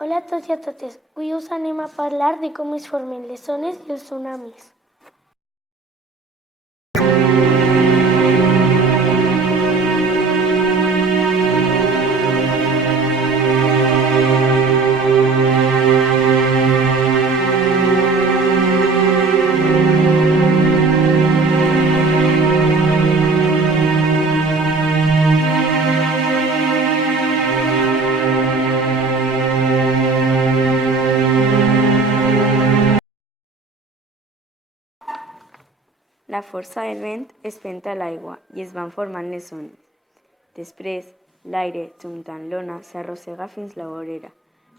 Hola a tots i a totes. Avui us anem a parlar de com es formen les ones i els tsunamis. La força del vent espenta l'aigua i es van formant les ones. Després, l'aire, juntant l'ona, s'arrossega fins la vorera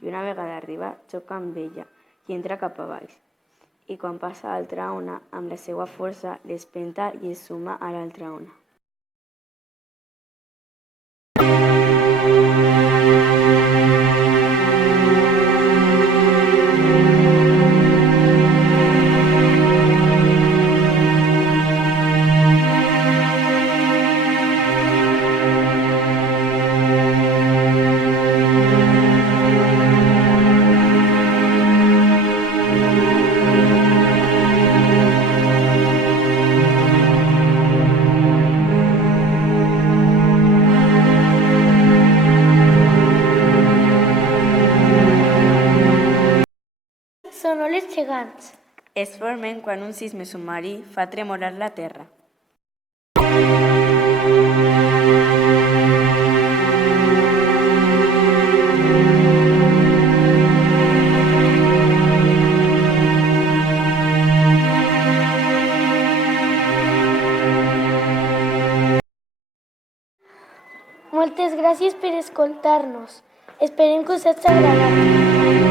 i una vegada arriba xoca amb ella i entra cap a baix. I quan passa a l'altra ona, amb la seva força l'espenta i es suma a l'altra ona. Són oles gegants. Es formen quan un sisme submarí fa tremolar la terra. Moltes gràcies per escoltar-nos. Esperem que us hagi agradat.